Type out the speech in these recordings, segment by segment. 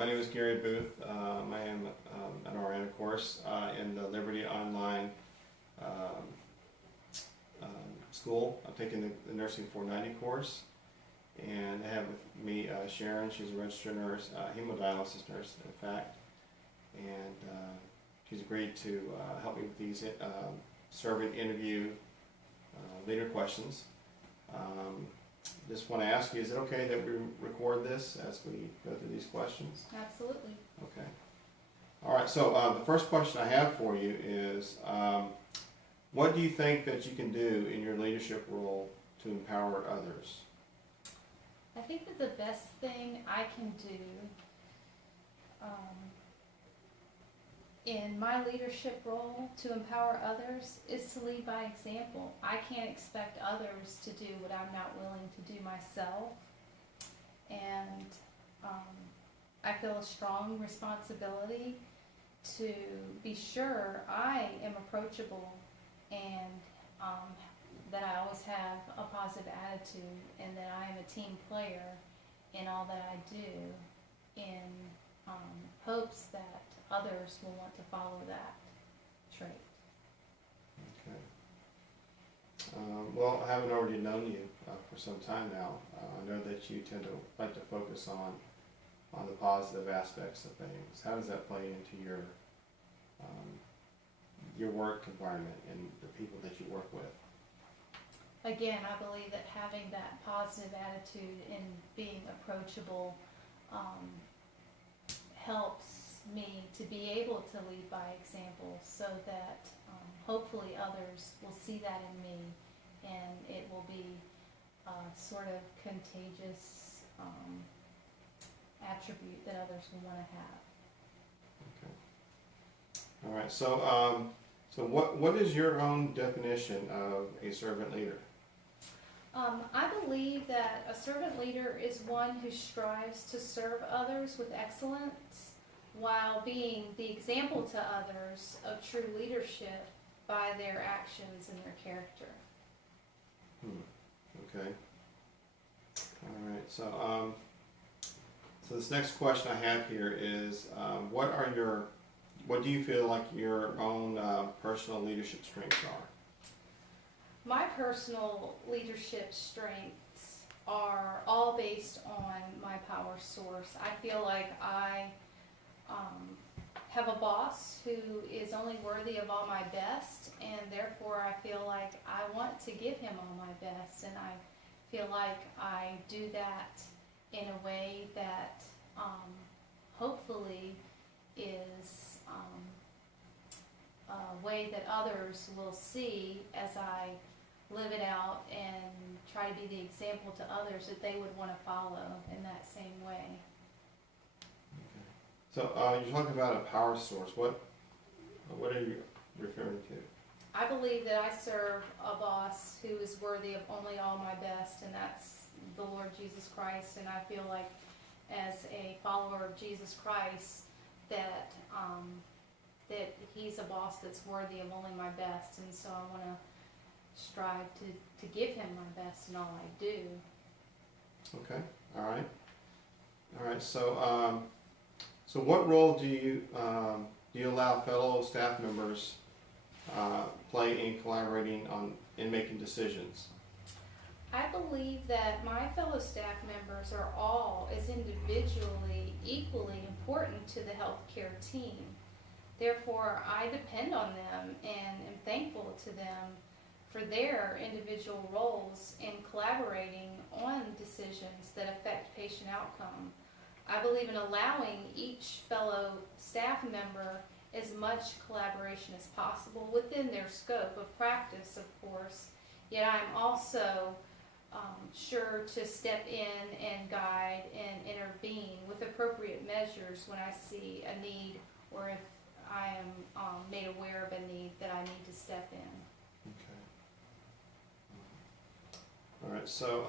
My name is Gary Booth. I am an RN, of course, in the Liberty Online um, school. I'm taking the Nursing 490 course, and I have with me Sharon. She's a registered nurse, hemodialysis nurse, in fact, and she's agreed to help me with these survey interview leader questions. Just want to ask you, is it okay that we record this as we go through these questions? Absolutely. Okay. All right, so the first question I have for you is, what do you think that you can do in your leadership role to empower others? I think that the best thing I can do in my leadership role to empower others is to lead by example. I can't expect others to do what I'm not willing to do myself. And I feel a strong responsibility to be sure I am approachable and that I always have a positive attitude and that I am a team player in all that I do, in hopes that others will want to follow that trait. Okay. Well, I haven't already known you for some time now. I know that you tend to like to focus on the positive aspects of things. How does that play into your work environment and the people that you work with? Again, I believe that having that positive attitude and being approachable helps me to be able to lead by example, so that hopefully others will see that in me, and it will be a sort of contagious attribute that others will want to have. Okay. All right. So what is your own definition of a servant leader? I believe that a servant leader is one who strives to serve others with excellence while being the example to others of true leadership by their actions and their character. Okay. All right. So this next question I have here is, what do you feel like your own personal leadership strengths are? My personal leadership strengths are all based on my power source. I feel like I have a boss who is only worthy of all my best, and therefore I feel like I want to give him all my best, and I feel like I do that in a way that hopefully is a way that others will see as I live it out and try to be the example to others that they would want to follow in that same way. So you're talking about a power source. What are you referring to? I believe that I serve a boss who is worthy of only all my best, and that's the Lord Jesus Christ. And I feel like as a follower of Jesus Christ that that he's a boss that's worthy of only my best, and so I want to strive to give him my best in all I do. Okay. All right. So what role do you allow fellow staff members play in collaborating in making decisions? I believe that my fellow staff members are all as individually equally important to the healthcare team. Therefore, I depend on them and am thankful to them for their individual roles in collaborating on decisions that affect patient outcome. I believe in allowing each fellow staff member as much collaboration as possible within their scope of practice, of course. Yet I'm also sure to step in and guide and intervene with appropriate measures when I see a need, or if I am made aware of a need that I need to step in. Okay. All right. So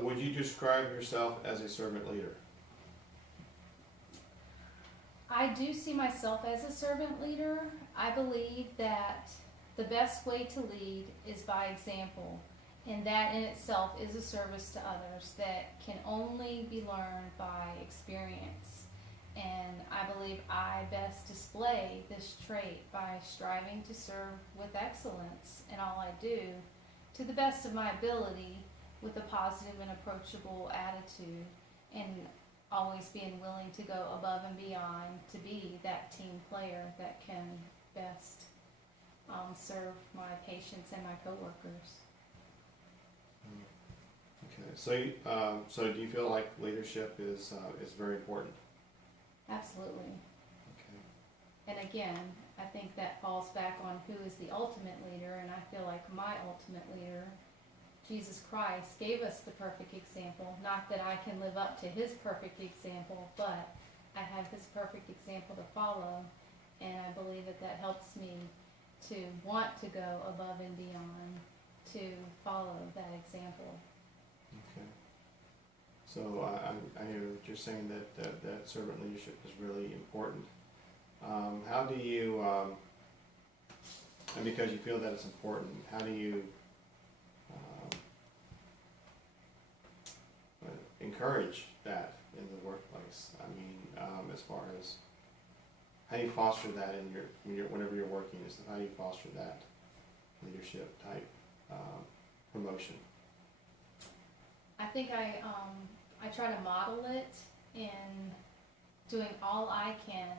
would you describe yourself as a servant leader? I do see myself as a servant leader. I believe that the best way to lead is by example. And that in itself is a service to others that can only be learned by experience. And I believe I best display this trait by striving to serve with excellence in all I do, to the best of my ability, with a positive and approachable attitude, and always being willing to go above and beyond to be that team player that can best serve my patients and my coworkers. Okay, so so do you feel like leadership is very important? Absolutely. Okay. And again, I think that falls back on who is the ultimate leader, and I feel like my ultimate leader, Jesus Christ, gave us the perfect example. Not that I can live up to his perfect example, but I have his perfect example to follow, and I believe that that helps me to want to go above and beyond to follow that example. Okay. So I hear that you're saying that servant leadership is really important. How do you, and because you feel that it's important, how do you encourage that in the workplace? I mean, as far as how do you foster that in whenever you're working, how do you foster that leadership type promotion? I think I try to model it in doing all I can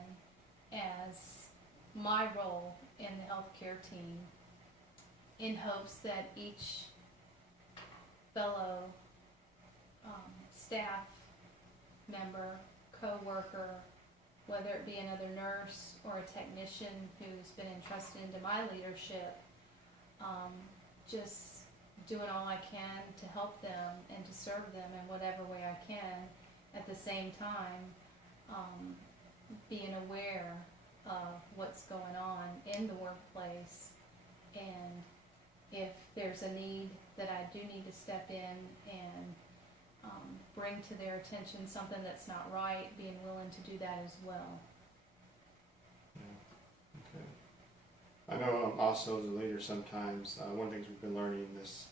as my role in the healthcare team, in hopes that each fellow staff member, co-worker, whether it be another nurse or a technician who's been entrusted into my leadership, just doing all I can to help them and to serve them in whatever way I can. At the same time, being aware of what's going on in the workplace, and if there's a need that I do need to step in and bring to their attention something that's not right, being willing to do that as well. Yeah. Okay. I know also as a leader sometimes one of the things we've been learning this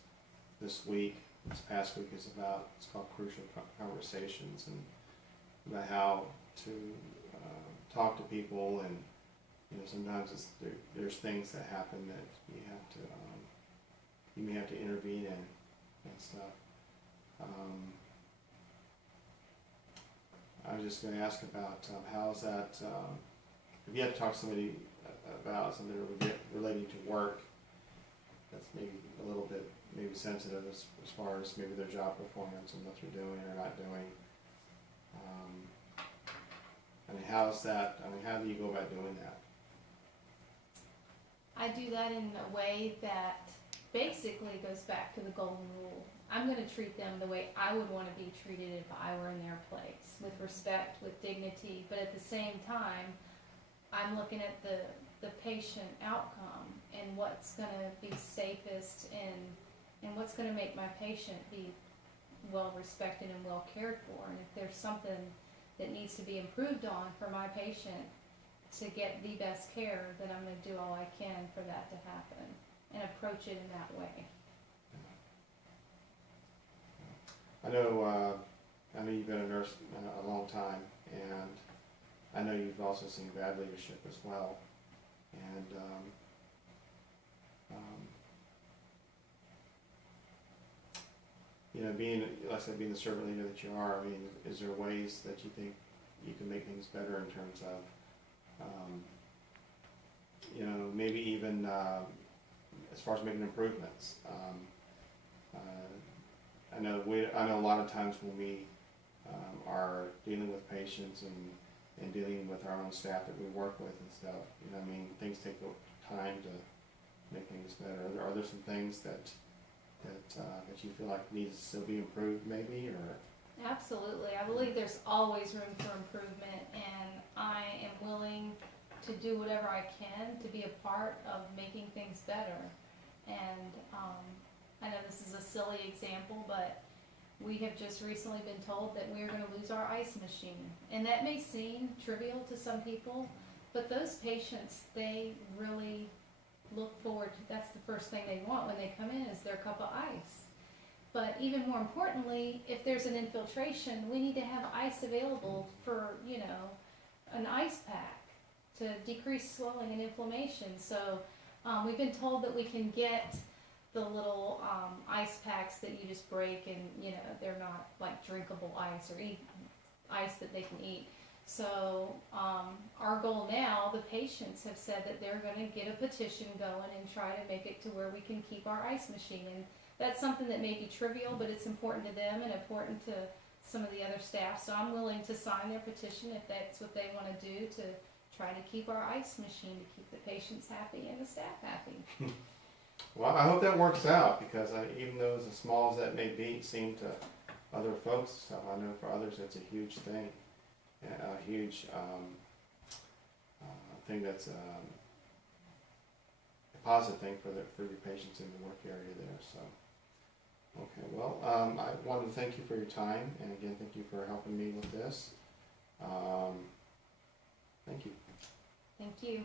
past week is about, it's called crucial conversations, and about how to talk to people, and sometimes there's things that happen that you may have to intervene in and stuff. I was just going to ask about how is that, if you had to talk to somebody about something relating to work that's maybe a little bit sensitive as far as maybe their job performance and what they're doing or not doing. How is that? How do you go about doing that? I do that in a way that basically goes back to the golden rule. I'm going to treat them the way I would want to be treated if I were in their place, with respect, with dignity, but at the same time, I'm looking at the patient outcome and what's going to be safest and what's going to make my patient be well respected and well cared for. And if there's something that needs to be improved on for my patient to get the best care, then I'm going to do all I can for that to happen and approach it in that way. I know you've been a nurse a long time, and I know you've also seen bad leadership as well. And being, like I said, being the servant leader that you are, is there ways that you think you can make things better in terms of, maybe even as far as making improvements? I know a lot of times when we are dealing with patients and dealing with our own staff that we work with and stuff, things take time to make things better. Are there some things that you feel like needs to still be improved, maybe, or? Absolutely. I believe there's always room for improvement, and I am willing to do whatever I can to be a part of making things better. And I know this is a silly example, but we have just recently been told that we are going to lose our ice machine. And that may seem trivial to some people, but those patients, they really look forward to, that's the first thing they want when they come in is their cup of ice. But even more importantly, if there's an infiltration, we need to have ice available for, you know, an ice pack to decrease swelling and inflammation. So we've been told that we can get the little ice packs that you just break, and you know they're not like drinkable ice or ice that they can eat. So our goal now, the patients have said that they're going to get a petition going and try to make it to where we can keep our ice machine. And that's something that may be trivial, but it's important to them and important to some of the other staff. So I'm willing to sign their petition if that's what they want to do, to try to keep our ice machine, to keep the patients happy and the staff happy. Well, I hope that works out, because even though as small as that may be, seem to other folks and stuff, I know for others it's a huge thing, a huge thing that's a positive thing for your patients in the work area there. So, okay, well, I wanted to thank you for your time, and again, thank you for helping me with this. Thank you. Thank you.